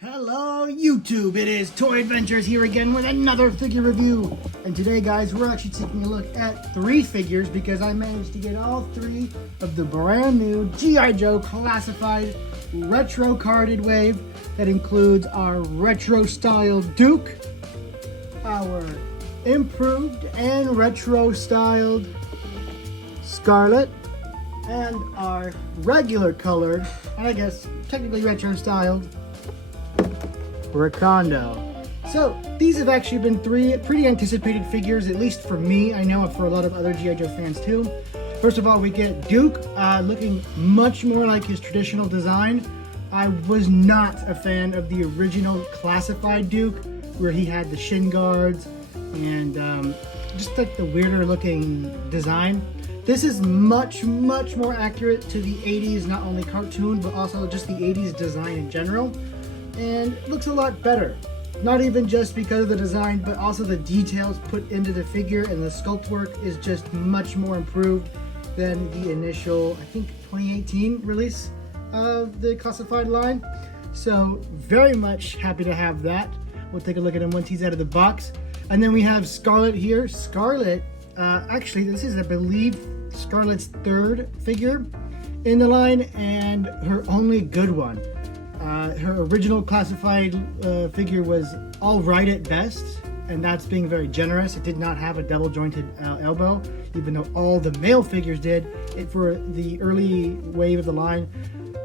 Hello YouTube, it is Toy Adventures here again with another figure review. And today guys, we're actually taking a look at 3 figures because I managed to get all 3 of the brand new G.I. Joe classified retro carded wave. That includes our retro styled Duke, our improved and retro styled Scarlet, and our regular colored, and I guess technically retro styled Recondo. So these have actually been 3 pretty anticipated figures, at least for me. I know for a lot of other G.I. Joe fans too. First of all, we get Duke looking much more like his traditional design. I was not a fan of the original classified Duke, where he had the shin guards and just like the weirder looking design. This is much more accurate to the 80s, not only cartoon, but also just the 80s design in general. And it looks a lot better. Not even just because of the design, but also the details put into the figure, and the sculpt work is just much more improved than the initial, I think, 2018 release of the classified line. So very much happy to have that. We'll take a look at him once he's out of the box. And then we have Scarlet here. Scarlet, actually this is, I believe, Scarlet's 3rd figure in the line and her only good one. Her original classified figure was all right at best, and that's being very generous. It did not have a double jointed elbow, even though all the male figures did. For the early wave of the line,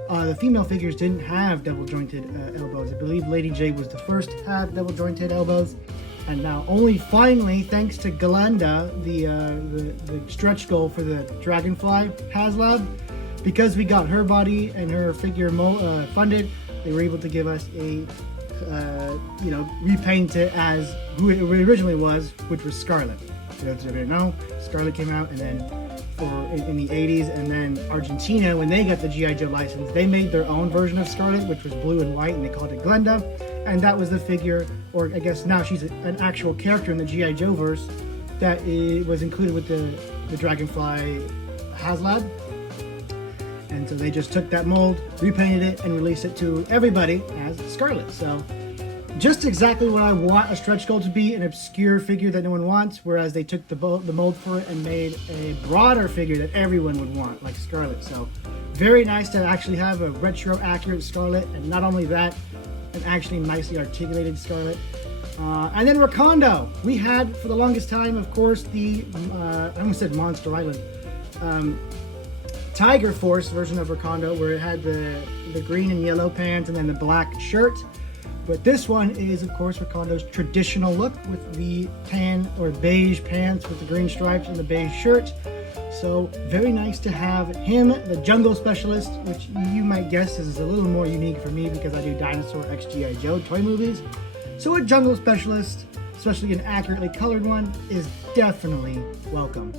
the female figures didn't have double jointed elbows. I believe Lady J was the first to have double jointed elbows, and now only finally, thanks to Glenda, the stretch goal for the Dragonfly Haslab, because we got her body and her figure funded, they were able to give us a, repaint it as who it originally was, which was Scarlet. For those of you who don't know, Scarlet came out, and then in the 80s, and then Argentina, when they got the G.I. Joe license, they made their own version of Scarlet, which was blue and white, and they called it Glenda. And that was the figure, or I guess now she's an actual character in the G.I. Joe verse that was included with the Dragonfly Haslab. And so they just took that mold, repainted it, and released it to everybody as Scarlet. So just exactly what I want a stretch goal to be, an obscure figure that no one wants, whereas they took the mold for it and made a broader figure that everyone would want, like Scarlet. So very nice to actually have a retro accurate Scarlet, and not only that, an actually nicely articulated Scarlet. And then Recondo. We had, for the longest time, of course, the, I almost said Monster Island, Tiger Force version of Recondo, where it had the green and yellow pants and then the black shirt. But this one is, of course, Recondo's traditional look with the tan or beige pants with the green stripes and the beige shirt. So very nice to have him, the jungle specialist, which you might guess is a little more unique for me because I do Dinosaur X G.I. Joe toy movies. So a jungle specialist, especially an accurately colored one, is definitely welcome.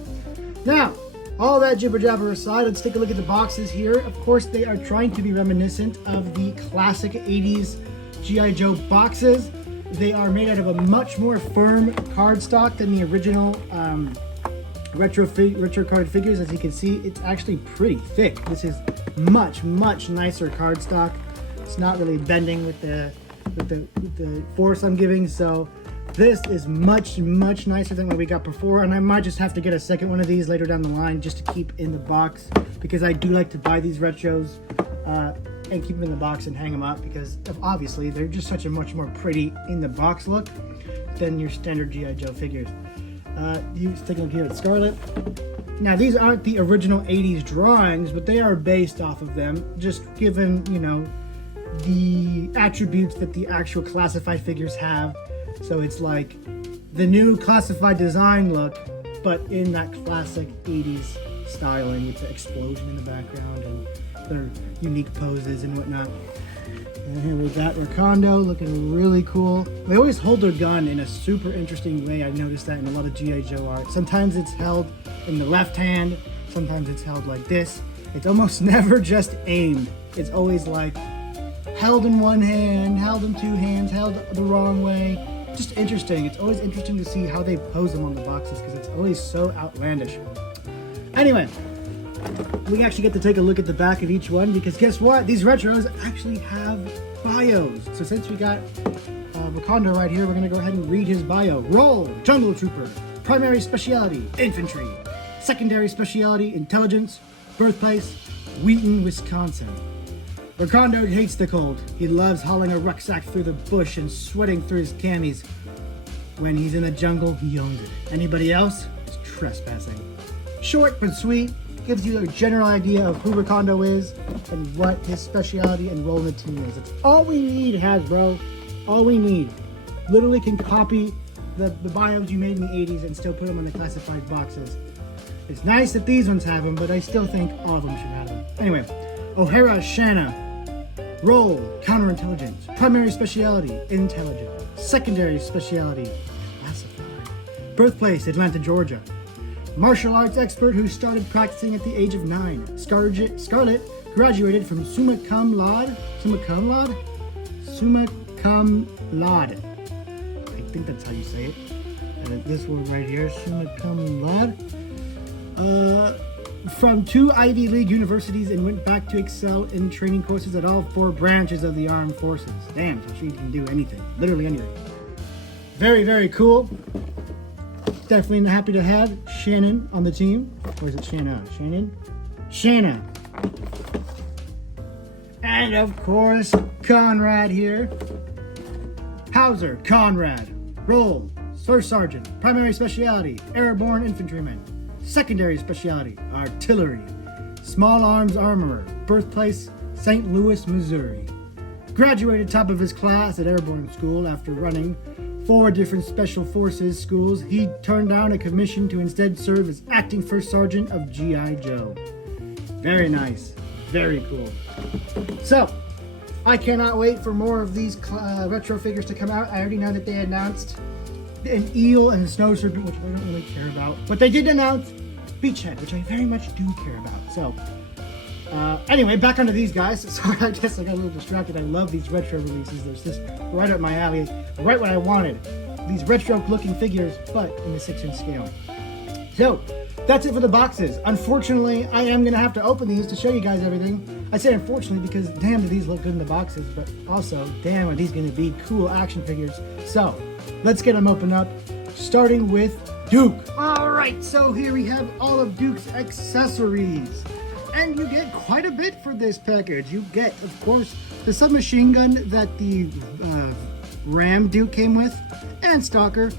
Now, all that jibber jabber aside, let's take a look at the boxes here. Of course, they are trying to be reminiscent of the classic 80s G.I. Joe boxes. They are made out of a much more firm cardstock than the original retro card figures. As you can see, it's actually pretty thick. This is much nicer cardstock. It's not really bending with the force I'm giving, so this is much nicer than what we got before, and I might just have to get a second one of these later down the line just to keep in the box, because I do like to buy these retros and keep them in the box and hang them up, because obviously they're just such a much more pretty in the box look than your standard G.I. Joe figures. You take a look here at Scarlet. Now these aren't the original 80s drawings, but they are based off of them, just given, the attributes that the actual classified figures have. So it's like the new classified design look, but in that classic 80s styling with the explosion in the background and their unique poses and whatnot. And here we got Recondo looking really cool. They always hold their gun in a super interesting way. I've noticed that in a lot of G.I. Joe art. Sometimes it's held in the left hand, sometimes it's held like this. It's almost never just aimed. It's always like held in one hand, held in 2 hands, held the wrong way. Just interesting. It's always interesting to see how they pose them on the boxes because it's always so outlandish. Anyway, we actually get to take a look at the back of each one because guess what? These retros actually have bios. So since we got Recondo right here, we're gonna go ahead and read his bio. Role, Jungle Trooper. Primary specialty, Infantry. Secondary specialty, Intelligence. Birthplace, Wheaton, Wisconsin. Recondo hates the cold. He loves hauling a rucksack through the bush and sweating through his camis. When he's in the jungle, he owns it. Anybody else is trespassing. Short but sweet, gives you a general idea of who Recondo is and what his specialty and role in the team is. It's all we need, Hasbro. All we need. Literally can copy the bios you made in the 80s and still put them in the classified boxes. It's nice that these ones have them, but I still think all of them should have them. Anyway, O'Hara Shanna. Role, Counterintelligence. Primary specialty, Intelligence. Secondary specialty, Classified. Birthplace, Atlanta, Georgia. Martial arts expert who started practicing at the age of 9. Scarlett graduated from summa cum laude. Summa cum laude? Summa cum laude. I think that's how you say it. This one right here, summa cum laude. From 2 Ivy League universities and went back to excel in training courses at all 4 branches of the armed forces. Damn, so she can do anything, literally anything. Very, very cool. Definitely happy to have Shannon on the team. Or is it Shanna? Shannon? Shanna. And of course, Conrad here. Hauser, Conrad. Role, First Sergeant. Primary specialty, Airborne Infantryman. Secondary specialty, Artillery. Small Arms Armorer. Birthplace, St. Louis, Missouri. Graduated top of his class at Airborne School after running 4 different Special Forces schools. He turned down a commission to instead serve as acting First Sergeant of G.I. Joe. Very nice. Very cool. So, I cannot wait for more of these retro figures to come out. I already know that they announced an eel and a snow serpent, which I don't really care about. But they did announce Beachhead, which I very much do care about. So, anyway, back onto these guys. Sorry, I guess I got a little distracted. I love these retro releases. There's just right up my alley, right what I wanted. These retro-looking figures, but in the 6-inch scale. So, that's it for the boxes. Unfortunately, I am going to have to open these to show you guys everything. I say unfortunately because damn do these look good in the boxes, but also damn are these going to be cool action figures. So, let's get them opened up, starting with Duke. Alright, so here we have all of Duke's accessories. And you get quite a bit for this package. You get, of course, the submachine gun that the Ram Duke came with, and Stalker.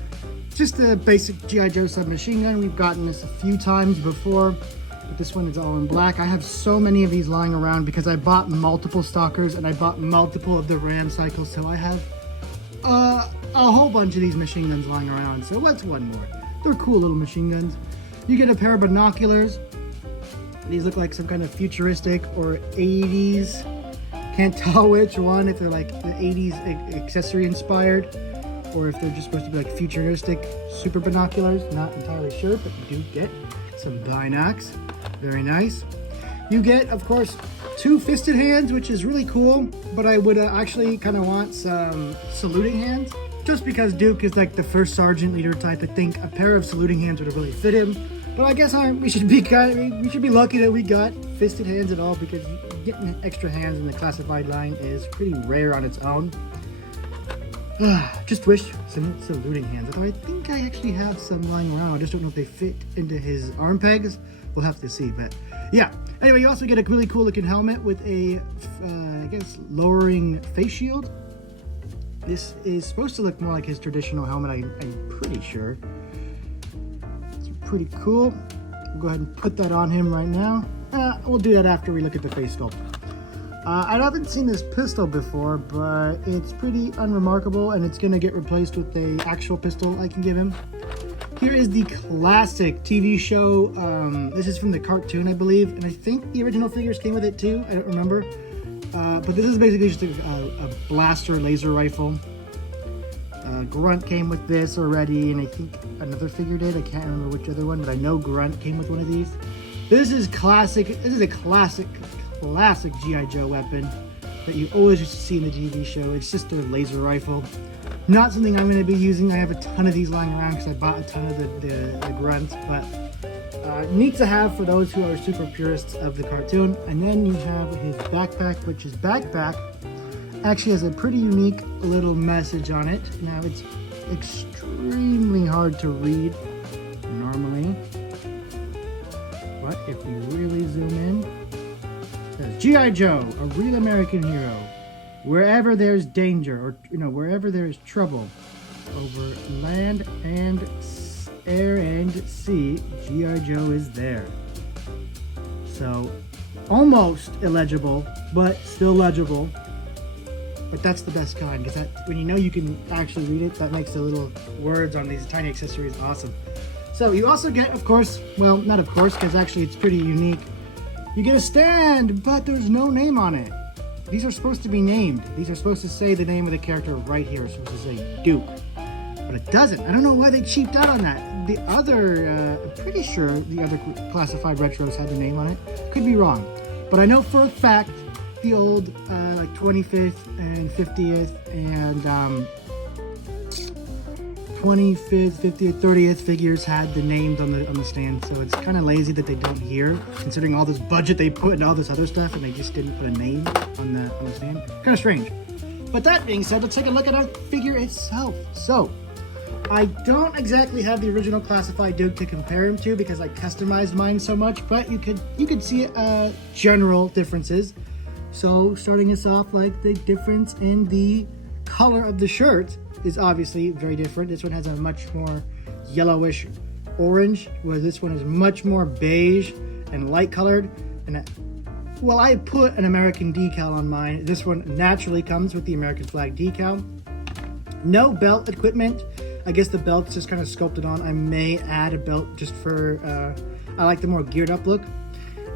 Just a basic G.I. Joe submachine gun. We've gotten this a few times before, but this one is all in black. I have so many of these lying around because I bought multiple Stalkers and I bought multiple of the Ram cycles, so I have a whole bunch of these machine guns lying around. So what's one more? They're cool little machine guns. You get a pair of binoculars. These look like some kind of futuristic or 80s. Can't tell which one, if they're like the 80s accessory inspired, or if they're just supposed to be like futuristic super binoculars. Not entirely sure, but you do get some binocs. Very nice. You get, of course, 2 fisted hands, which is really cool, but I would actually kind of want some saluting hands. Just because Duke is like the first sergeant leader type, I think a pair of saluting hands would have really fit him. But I guess we should be lucky that we got fisted hands at all, because getting extra hands in the classified line is pretty rare on its own. Just wish some saluting hands. Although I think I actually have some lying around. I just don't know if they fit into his arm pegs. We'll have to see. But yeah. Anyway, you also get a really cool looking helmet with a, I guess, lowering face shield. This is supposed to look more like his traditional helmet, I'm pretty sure. It's pretty cool. We'll go ahead and put that on him right now. We'll do that after we look at the face sculpt. I haven't seen this pistol before, but it's pretty unremarkable, and it's going to get replaced with the actual pistol I can give him. Here is the classic TV show. This is from the cartoon, I believe, and I think the original figures came with it too. I don't remember. But this is basically just a blaster laser rifle. Grunt came with this already, and I think another figure did. I can't remember which other one, but I know Grunt came with one of these. This is classic. This is a classic G.I. Joe weapon that you always used to see in the TV show. It's just a laser rifle. Not something I'm going to be using. I have a ton of these lying around because I bought a ton of the Grunts, but Neat to have for those who are super purists of the cartoon. And then you have his backpack, which his backpack actually has a pretty unique little message on it. Now it's extremely hard to read normally, but if we really zoom in, it says G.I. Joe, a real American hero. Wherever there's danger, or wherever there's trouble, over land and air and sea, G.I. Joe is there. So, almost illegible, but still legible. But that's the best kind, because when you can actually read it, that makes the little words on these tiny accessories awesome. So you also get, of course, well, not of course, because actually it's pretty unique. You get a stand, but there's no name on it. These are supposed to be named. These are supposed to say the name of the character right here. It's supposed to say Duke. But it doesn't. I don't know why they cheaped out on that. The other, I'm pretty sure the other classified retros had the name on it. Could be wrong. But I know for a fact the old like 25th and 50th and 25th, 50th, 30th figures had the names on the stand. So it's kind of lazy that they don't here, considering all this budget they put into all this other stuff, and they just didn't put a name on the stand. Kind of strange. But that being said, let's take a look at our figure itself. So I don't exactly have the original classified Duke to compare him to because I customized mine so much, but you could see general differences. So starting us off, like the difference in the color of the shirt is obviously very different. This one has a much more yellowish orange, whereas this one is much more beige and light colored. And well, I put an American decal on mine. This one naturally comes with the American flag decal. No belt equipment. I guess the belt's just kind of sculpted on. I may add a belt just for, I like the more geared up look.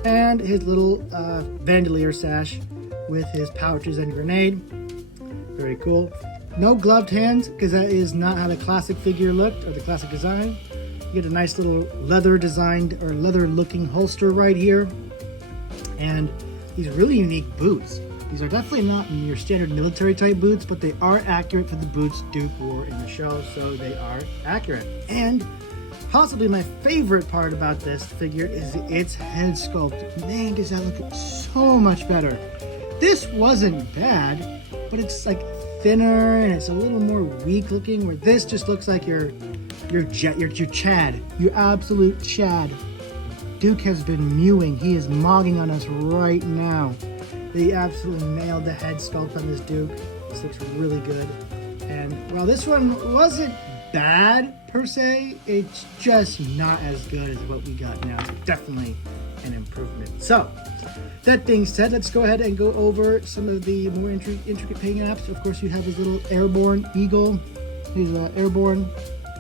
And his little bandolier sash with his pouches and grenade. Very cool. No gloved hands, because that is not how the classic figure looked, or the classic design. You get a nice little leather designed, or leather looking holster right here. And these really unique boots. These are definitely not your standard military type boots, but they are accurate for the boots Duke wore in the show, so they are accurate. And possibly my favorite part about this figure is its head sculpt. Man, does that look so much better. This wasn't bad, but it's like thinner and it's a little more weak looking, where this just looks like your Chad, your absolute Chad. Duke has been mewing. He is mogging on us right now. They absolutely nailed the head sculpt on this Duke. This looks really good. And while this one wasn't bad per se, it's just not as good as what we got now. It's definitely an improvement. So that being said, let's go ahead and go over some of the more intricate paint apps. Of course, you have his little airborne eagle, his airborne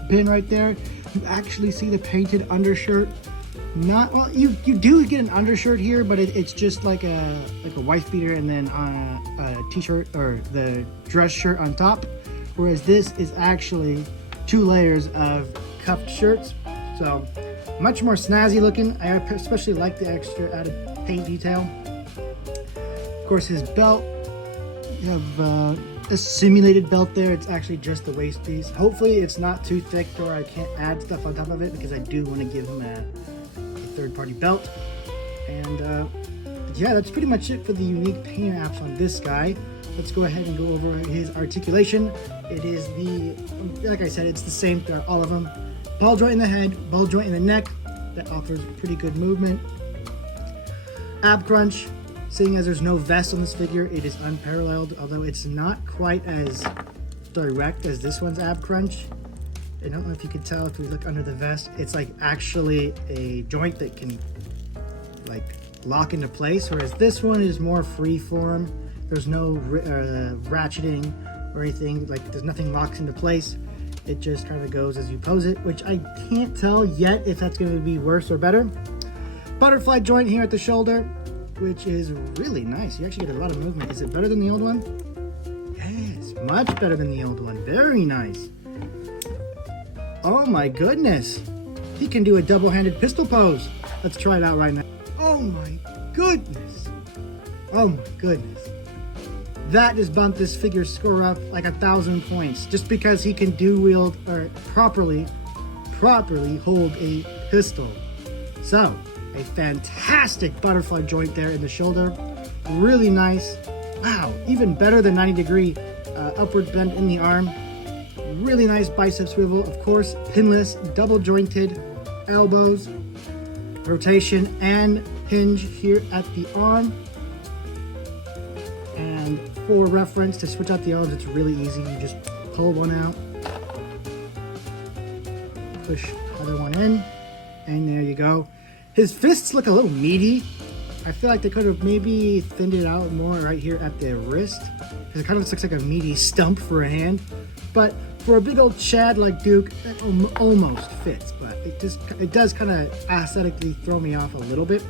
pin right there. You actually see the painted undershirt. Not well, you do get an undershirt here, but it's just like a wife beater and then a t-shirt or the dress shirt on top. Whereas this is actually 2 layers of cuffed shirts, so much more snazzy looking. I especially like the extra added paint detail. Of course, his belt, you have a simulated belt there. It's actually just the waist piece. Hopefully it's not too thick or I can't add stuff on top of it, because I do want to give him a third-party belt. And yeah, that's pretty much it for the unique paint apps on this guy. Let's go ahead and go over his articulation. It is like I said, it's the same throughout all of them. Ball joint in the head, ball joint in the neck. That offers pretty good movement. Ab crunch, seeing as there's no vest on this figure, it is unparalleled, although it's not quite as direct as this one's ab crunch. I don't know if you can tell if we look under the vest. It's like actually a joint that can like lock into place, whereas this one is more free form. There's no ratcheting or anything, like there's nothing locks into place. It just kind of goes as you pose it, which I can't tell yet if that's going to be worse or better. Butterfly joint here at the shoulder, which is really nice. You actually get a lot of movement. Is it better than the old one? Yes, much better than the old one. Very nice. Oh my goodness. He can do a double-handed pistol pose. Let's try it out right now. Oh my goodness. Oh my goodness. That just bumped this figure's score up like 1,000 points, just because he can properly hold a pistol. So, a fantastic butterfly joint there in the shoulder. Really nice. Wow, even better than 90-degree upward bend in the arm. Really nice bicep swivel, of course, pinless, double jointed elbows, rotation and hinge here at the arm. And for reference, to switch out the arms, it's really easy. You just pull one out, push other one in, and there you go. His fists look a little meaty. I feel like they could have maybe thinned it out more right here at the wrist, because it kind of looks like a meaty stump for a hand. But for a big old Chad like Duke, that almost fits, but it does kind of aesthetically throw me off a little bit.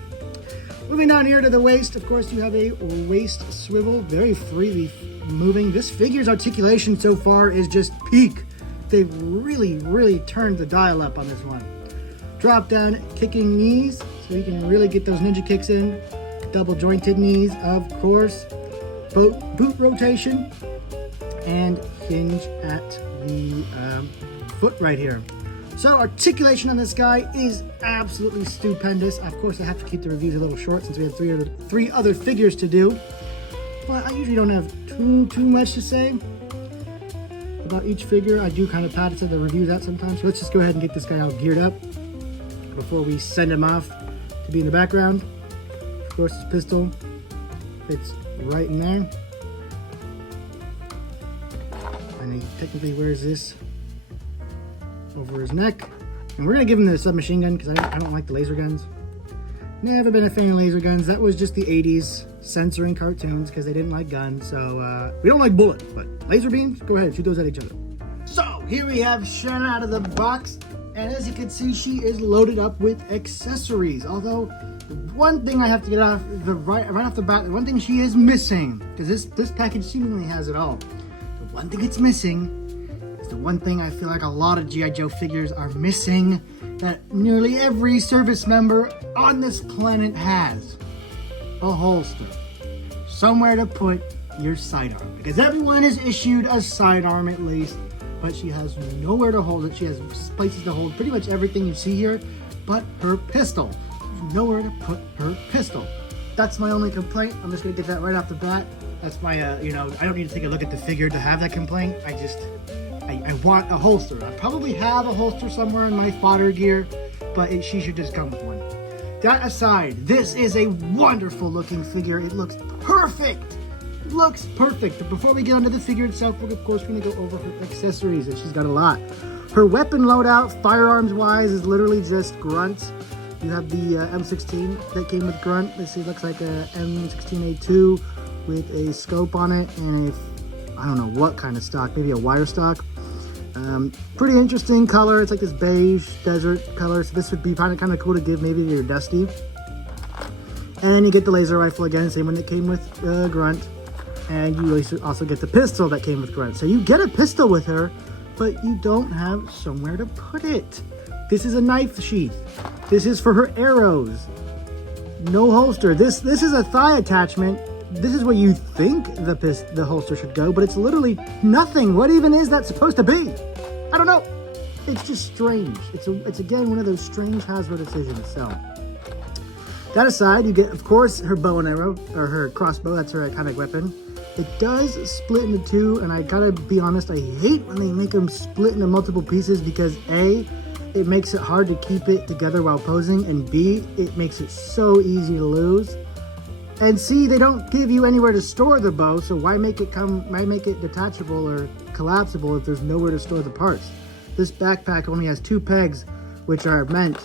Moving down here to the waist, of course, you have a waist swivel, very freely moving. This figure's articulation so far is just peak. They've really turned the dial up on this one. Drop down kicking knees, so you can really get those ninja kicks in. Double jointed knees, of course. Boot rotation, and hinge at the foot right here. So articulation on this guy is absolutely stupendous. Of course, I have to keep the reviews a little short since we have three other figures to do. But I usually don't have too much to say about each figure. I do kind of pad it to the reviews out sometimes. So let's just go ahead and get this guy all geared up before we send him off to be in the background. Of course, his pistol fits right in there. And he technically wears this over his neck. And we're going to give him the submachine gun because I don't like the laser guns. Never been a fan of laser guns. That was just the 80s censoring cartoons because they didn't like guns. So we don't like bullets, but laser beams, go ahead, shoot those at each other. So here we have Shannon out of the box. And as you can see, she is loaded up with accessories. Although, the one thing I have to get off right off the bat, the one thing she is missing, because this package seemingly has it all. The one thing it's missing is the one thing I feel like a lot of G.I. Joe figures are missing, that nearly every service member on this planet has. A holster. Somewhere to put your sidearm. Because everyone is issued a sidearm at least, but she has nowhere to hold it. She has places to hold pretty much everything you see here, but her pistol. There's nowhere to put her pistol. That's my only complaint. I'm just gonna get that right off the bat. That's my, I don't need to take a look at the figure to have that complaint. I want a holster. I probably have a holster somewhere in my fodder gear, but she should just come with one. That aside, this is a wonderful looking figure. It looks perfect. It looks perfect. But before we get onto the figure itself, we're of course going to go over her accessories, and she's got a lot. Her weapon loadout, firearms wise, is literally just grunts. You have the M16 that came with grunt. This looks like a M16A2 with a scope on it and I don't know what kind of stock, maybe a wire stock. Pretty interesting color. It's like this beige desert color, so this would be kind of cool to give maybe to your Dusty. And then you get the laser rifle again, same one that came with grunt. And you also get the pistol that came with grunt. So you get a pistol with her, but you don't have somewhere to put it. This is a knife sheath. This is for her arrows. No holster. This is a thigh attachment. This is where you think the holster should go, but it's literally nothing. What even is that supposed to be? I don't know. It's just strange. It's again one of those strange Hasbro decisions. So that aside, you get of course her bow and arrow, or her crossbow. That's her iconic weapon. It does split into two, and I gotta be honest, I hate when they make them split into multiple pieces because A, it makes it hard to keep it together while posing, and B, it makes it so easy to lose. And C, they don't give you anywhere to store the bow, so why make it detachable or collapsible if there's nowhere to store the parts? This backpack only has 2 pegs, which are meant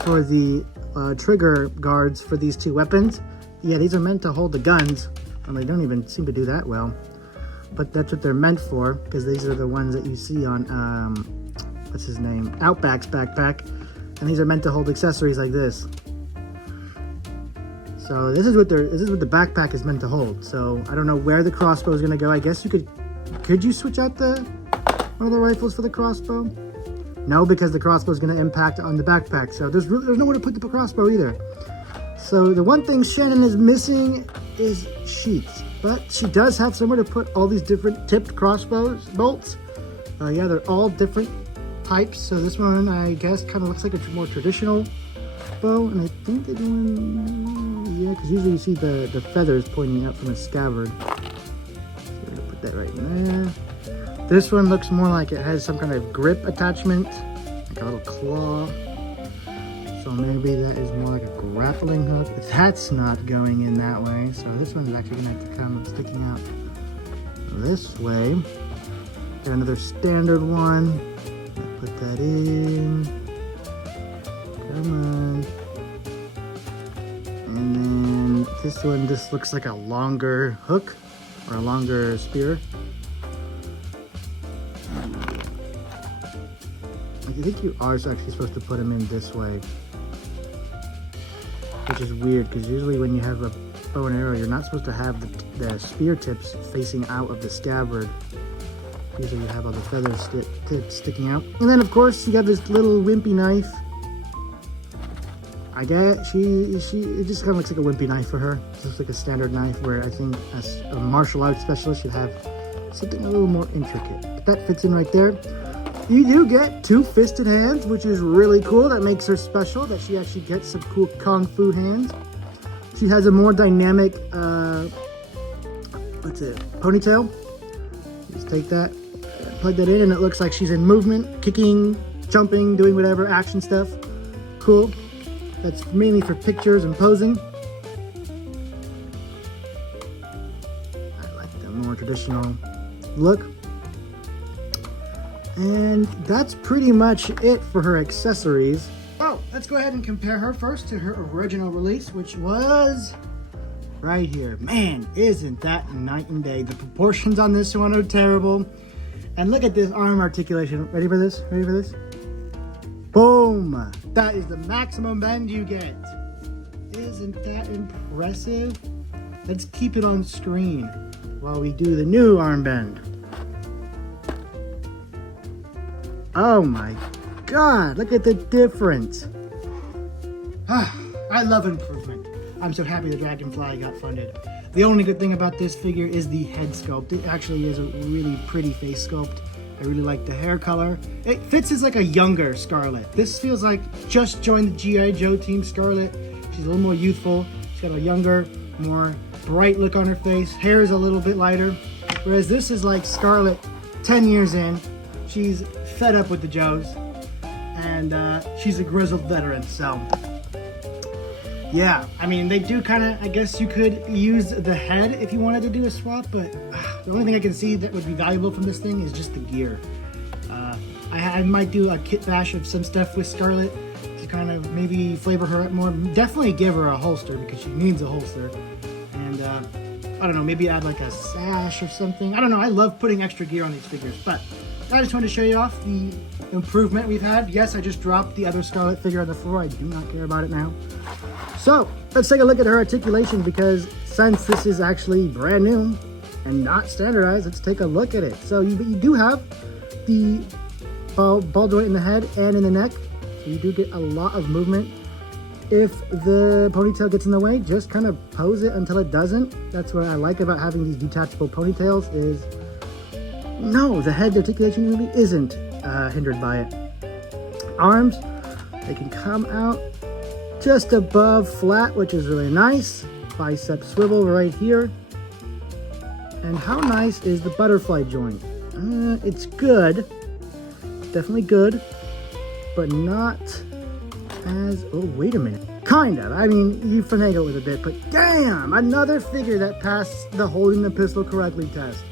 for the trigger guards for these 2 weapons. Yeah, these are meant to hold the guns, and they don't even seem to do that well. But that's what they're meant for, because these are the ones that you see on, what's his name? Outback's backpack. And these are meant to hold accessories like this. So this is what the backpack is meant to hold. So I don't know where the crossbow is going to go. I guess you could you switch out one of the rifles for the crossbow? No, because the crossbow is going to impact on the backpack. So there's nowhere to put the crossbow either. So the one thing Shannon is missing is sheaths, but she does have somewhere to put all these different tipped crossbows bolts. Yeah, they're all different types. So this one, I guess, kind of looks like a more traditional bow, and I think they're doing, yeah, because usually you see the feathers pointing out from a scabbard. So we're gonna put that right in there. This one looks more like it has some kind of grip attachment, like a little claw. So maybe that is more like a grappling hook. That's not going in that way. So this one is actually gonna have to come sticking out this way. Got another standard one. Put that in. Come on. And then this one just looks like a longer hook or a longer spear. I think you are actually supposed to put them in this way, which is weird because usually when you have a bow and arrow, you're not supposed to have the spear tips facing out of the scabbard. Usually you have all the feathers tips sticking out. And then of course you got this little wimpy knife. I guess it just kind of looks like a wimpy knife for her. It's just like a standard knife where I think as a martial arts specialist should have something a little more intricate. But that fits in right there. You do get two-fisted hands, which is really cool. That makes her special, that she actually gets some cool kung fu hands. She has a more dynamic, ponytail. Just take that, plug that in, and it looks like she's in movement, kicking, jumping, doing whatever, action stuff. Cool. That's mainly for pictures and posing. I like the more traditional look. And that's pretty much it for her accessories. Oh, let's go ahead and compare her first to her original release, which was right here. Man, isn't that night and day. The proportions on this one are terrible. And look at this arm articulation. Ready for this? Ready for this? Boom! That is the maximum bend you get. Isn't that impressive? Let's keep it on screen while we do the new arm bend. Oh my God, look at the difference. I love improvement. I'm so happy the Dragonfly got funded. The only good thing about this figure is the head sculpt. It actually is a really pretty face sculpt. I really like the hair color. It fits as like a younger Scarlet. This feels like just joined the G.I. Joe team Scarlet. She's a little more youthful. She's got a younger, more bright look on her face. Hair is a little bit lighter. Whereas this is like Scarlet 10 years in. She's fed up with the Joes, and she's a grizzled veteran, so yeah. I mean, they do kind of, I guess you could use the head if you wanted to do a swap, but the only thing I can see that would be valuable from this thing is just the gear. I might do a kit bash of some stuff with Scarlet to kind of maybe flavor her up more. Definitely give her a holster because she needs a holster, and I don't know, maybe add like a sash or something. I don't know, I love putting extra gear on these figures, but I just wanted to show you off the improvement we've had. Yes, I just dropped the other Scarlet figure on the floor. I do not care about it now. So let's take a look at her articulation, because since this is actually brand new and not standardized, let's take a look at it. So you do have the ball joint in the head and in the neck. So you do get a lot of movement. If the ponytail gets in the way, just kind of pose it until it doesn't. That's what I like about having these detachable ponytails is no, the head articulation really isn't hindered by it. Arms, they can come out just above flat, which is really nice. Bicep swivel right here. And how nice is the butterfly joint? It's good. It's definitely good, but not as, oh, wait a minute. Kind of. I mean, you finagle with a bit, but damn, another figure that passed the holding the pistol correctly test.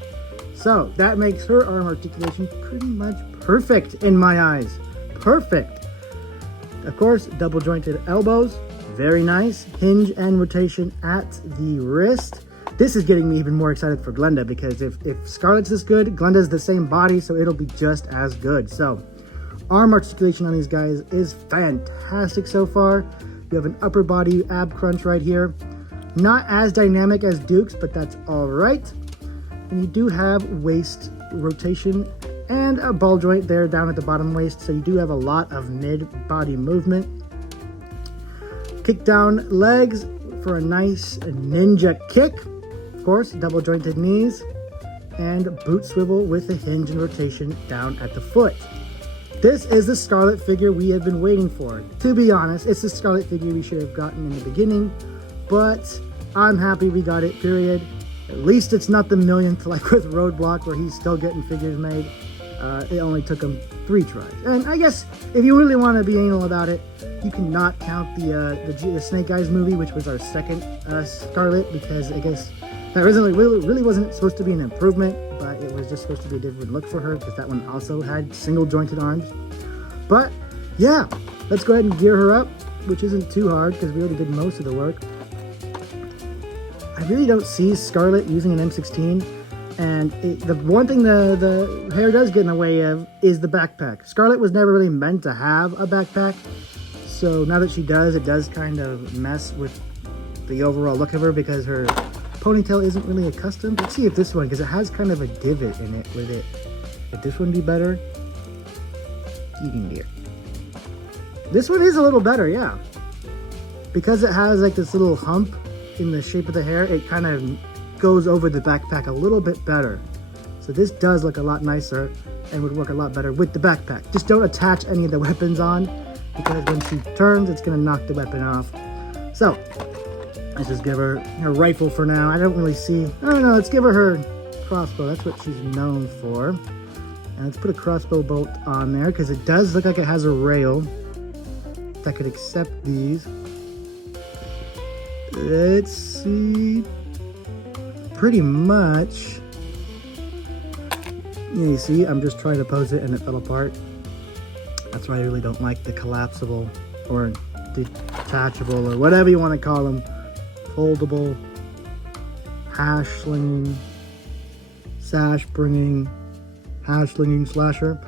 So that makes her arm articulation pretty much perfect in my eyes. Perfect. Of course, double jointed elbows. Very nice. Hinge and rotation at the wrist. This is getting me even more excited for Glenda, because if Scarlet's this good, Glenda's the same body, so it'll be just as good. So arm articulation on these guys is fantastic so far. You have an upper body ab crunch right here. Not as dynamic as Duke's, but that's all right. And you do have waist rotation and a ball joint there down at the bottom waist, so you do have a lot of mid-body movement. Kick down legs for a nice ninja kick. Of course, double jointed knees and boot swivel with a hinge and rotation down at the foot. This is the Scarlet figure we have been waiting for. To be honest, it's the Scarlet figure we should have gotten in the beginning, but I'm happy we got it, period. At least it's not the millionth like with Roadblock, where he's still getting figures made. It only took him 3 tries. And I guess if you really want to be anal about it, you cannot count the Snake Eyes movie, which was our second Scarlet, because I guess that really wasn't supposed to be an improvement, but it was just supposed to be a different look for her, because that one also had single jointed arms. But yeah, let's go ahead and gear her up, which isn't too hard because we already did most of the work. I really don't see Scarlet using an M16, and the one thing the hair does get in the way of is the backpack. Scarlet was never really meant to have a backpack, so now that she does, it does kind of mess with the overall look of her because her ponytail isn't really accustomed. Let's see if this one, because it has kind of a divot in it with it. Would this one be better? Eating deer. This one is a little better, yeah. Because it has like this little hump in the shape of the hair, it kind of goes over the backpack a little bit better. So this does look a lot nicer and would work a lot better with the backpack. Just don't attach any of the weapons on, because when she turns, it's gonna knock the weapon off. So let's just give her her rifle for now. I don't really see, I don't know, let's give her crossbow. That's what she's known for. And let's put a crossbow bolt on there, because it does look like it has a rail that could accept these. Let's see. Pretty much. Yeah, you see, I'm just trying to pose it and it fell apart. That's why I really don't like the collapsible or detachable or whatever you want to call them. Foldable, hash slinging, sash bringing, hash slinging slasher.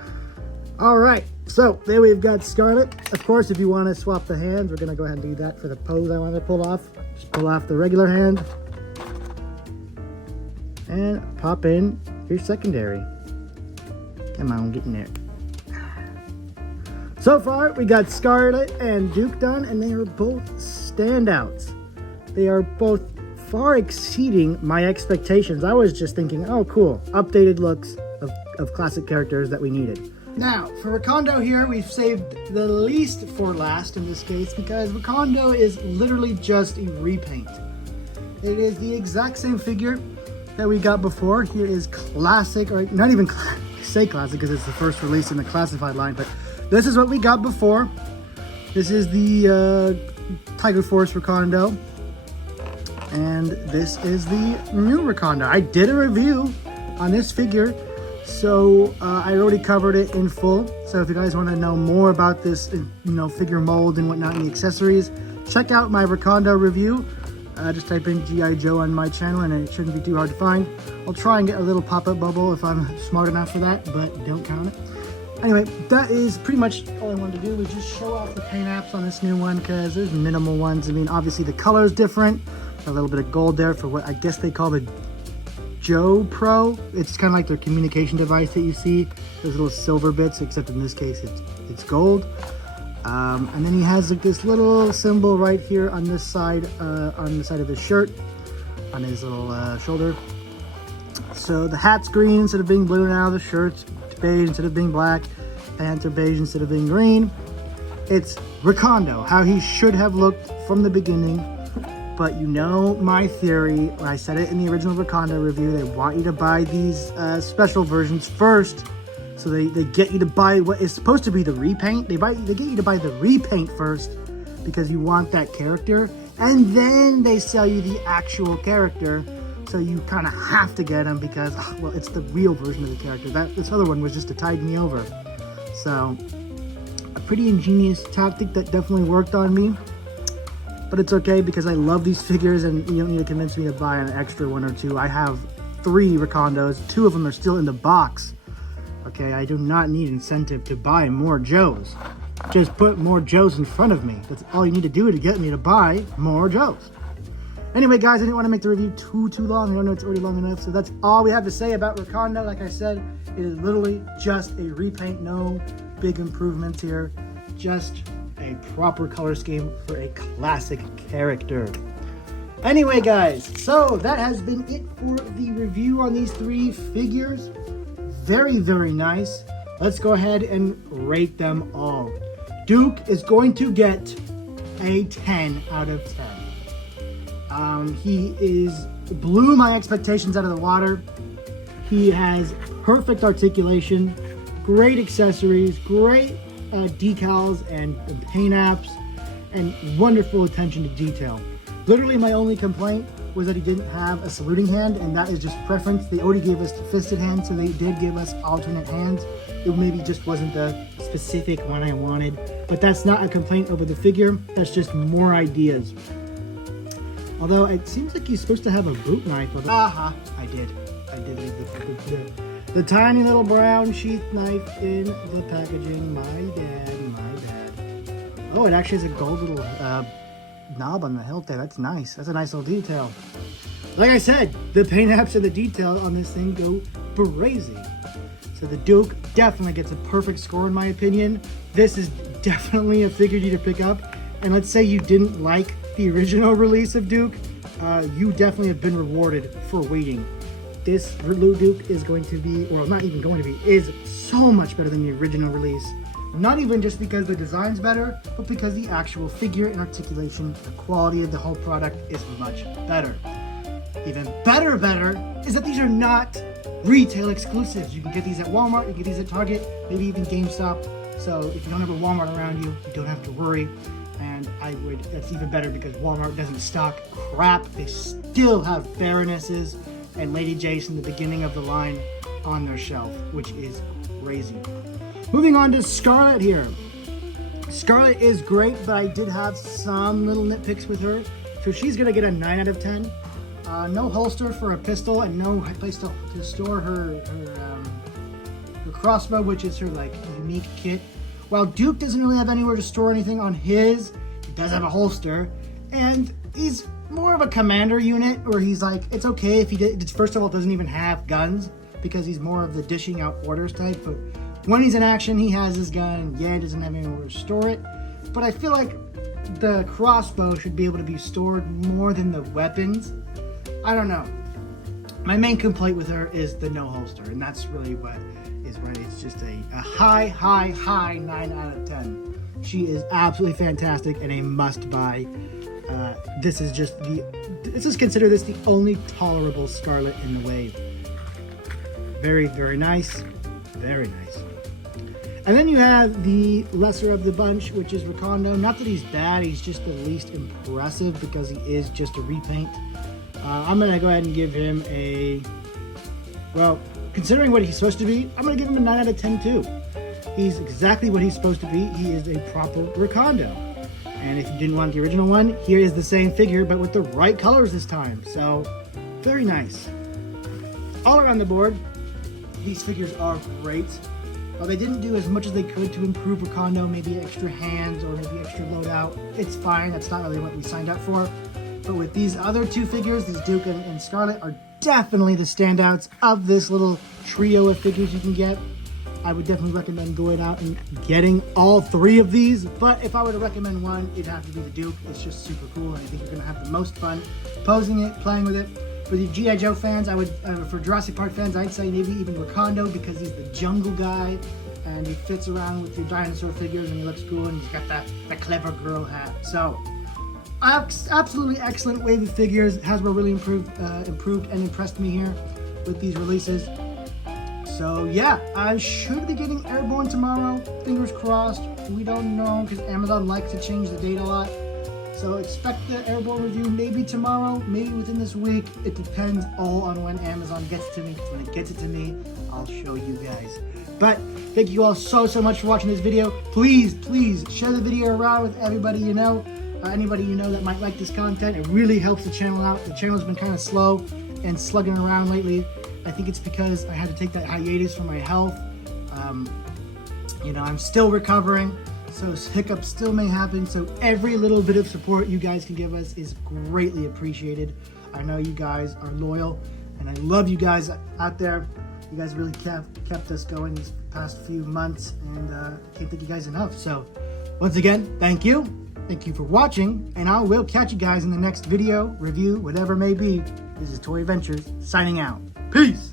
All right, so there we've got Scarlet. Of course, if you want to swap the hands, we're going to go ahead and do that for the pose I want to pull off. Just pull off the regular hand and pop in your secondary. Come on, get in there. So far, we got Scarlet and Duke done, and they are both standouts. They are both far exceeding my expectations. I was just thinking, oh cool, updated looks of classic characters that we needed. Now, for Recondo here, we've saved the least for last in this case, because Recondo is literally just a repaint. It is the exact same figure that we got before. Here is classic, or not even say classic because it's the first release in the classified line, but this is what we got before. This is the Tiger Force Recondo, and this is the new Recondo. I did a review on this figure, so I already covered it in full. So if you guys want to know more about this, figure mold and whatnot and the accessories, check out my Recondo review. Just type in G.I. Joe on my channel and it shouldn't be too hard to find. I'll try and get a little pop-up bubble if I'm smart enough for that, but don't count it. Anyway, that is pretty much all I wanted to do, was just show off the paint apps on this new one, because there's minimal ones. I mean, obviously the color is different. A little bit of gold there for what I guess they call the Joe Pro. It's kind of like their communication device that you see. There's little silver bits, except in this case it's gold. And then he has like this little symbol right here on this side, on the side of his shirt, on his little shoulder. So the hat's green instead of being blue now. The shirt's beige instead of being black. Pants are beige instead of being green. It's Recondo, how he should have looked from the beginning. But you know my theory, when I said it in the original Recondo review, they want you to buy these special versions first. So they get you to buy what is supposed to be the repaint. They get you to buy the repaint first because you want that character. And then they sell you the actual character. So you kind of have to get them because, well, it's the real version of the character. This other one was just to tide me over. So a pretty ingenious tactic that definitely worked on me. But it's okay because I love these figures and you don't need to convince me to buy an extra one or two. I have 3 Recondos. 2 of them are still in the box. Okay, I do not need incentive to buy more Joes. Just put more Joes in front of me. That's all you need to do to get me to buy more Joes. Anyway, guys, I didn't want to make the review too long. I know it's already long enough. So that's all we have to say about Recondo. Like I said, it is literally just a repaint. No big improvements here. Just a proper color scheme for a classic character. Anyway, guys, so that has been it for the review on these 3 figures. Very, very nice. let's go ahead and rate them all. Duke is going to get a 10 out of 10. He blew my expectations out of the water. He has perfect articulation, great accessories, great decals and paint apps, and wonderful attention to detail. Literally my only complaint was that he didn't have a saluting hand, and that is just preference. They already gave us the fisted hand, so they did give us alternate hands. It maybe just wasn't the specific one I wanted, but that's not a complaint over the figure. That's just more ideas. Although it seems like he's supposed to have a boot knife. I did leave the tiny little brown sheath knife in the packaging. My bad. Oh, it actually has a gold little knob on the hilt there. That's nice. That's a nice little detail. Like I said, the paint apps and the detail on this thing go crazy. So the Duke definitely gets a perfect score in my opinion. This is definitely a figure you need to pick up. And let's say you didn't like the original release of Duke, you definitely have been rewarded for waiting. This Duke is going to be, or not even going to be, is so much better than the original release. Not even just because the design's better, but because the actual figure and articulation, the quality of the whole product is much better. Even better is that these are not retail exclusives. You can get these at Walmart, you can get these at Target, maybe even GameStop. So if you don't have a Walmart around you, you don't have to worry. And that's even better because Walmart doesn't stock crap. They still have Baronesses and Lady Jace in the beginning of the line on their shelf, which is crazy. Moving on to Scarlett here. Scarlett is great, but I did have some little nitpicks with her. So she's gonna get a 9 out of 10. No holster for a pistol and no place to store her crossbow, which is her like unique kit. While Duke doesn't really have anywhere to store anything on his, he does have a holster, and he's more of a commander unit where he's like, it's okay if he first of all doesn't even have guns because he's more of the dishing out orders type, but when he's in action, he has his gun. Yeah, he doesn't have anywhere to store it. But I feel like the crossbow should be able to be stored more than the weapons. I don't know. My main complaint with her is the no holster, and that's really what it's just a high 9 out of 10. She is absolutely fantastic and a must buy. This is consider this the only tolerable Scarlet in the wave. Very, very nice. Very nice. And then you have the lesser of the bunch, which is Recondo. Not that he's bad, he's just the least impressive because he is just a repaint. I'm going to go ahead and give him considering what he's supposed to be, I'm going to give him a 9 out of 10 too. He's exactly what he's supposed to be. He is a proper Recondo. And if you didn't want the original one, here is the same figure, but with the right colors this time. So, very nice. All around the board, these figures are great. While they didn't do as much as they could to improve Recondo, maybe extra hands or maybe extra loadout, it's fine. That's not really what we signed up for. But with these other two figures, these Duke and Scarlet, are definitely the standouts of this little trio of figures you can get. I would definitely recommend going out and getting all three of these. But if I were to recommend one, it'd have to be the Duke. It's just super cool, and I think you're going to have the most fun posing it, playing with it. For the G.I. Joe fans, for Jurassic Park fans, I'd say maybe even Recondo because he's the jungle guy and he fits around with your dinosaur figures and he looks cool and he's got that clever girl hat. So, absolutely excellent wave of figures. Hasbro really improved and impressed me here with these releases. So yeah, I should be getting Airborne tomorrow. Fingers crossed. We don't know because Amazon likes to change the date a lot. So expect the Airborne review maybe tomorrow, maybe within this week. It depends all on when Amazon gets to me. When it gets it to me, I'll show you guys. But thank you all so much for watching this video. Please share the video around with everybody you know. Anybody you know that might like this content. It really helps the channel out. The channel's been kind of slow and slugging around lately. I think it's because I had to take that hiatus for my health. I'm still recovering, so hiccups still may happen. So every little bit of support you guys can give us is greatly appreciated. I know you guys are loyal, and I love you guys out there. You guys really kept us going these past few months, and I can't thank you guys enough. So once again, thank you. Thank you for watching, and I will catch you guys in the next video, review, whatever it may be. This is Toy Adventures, signing out. Peace!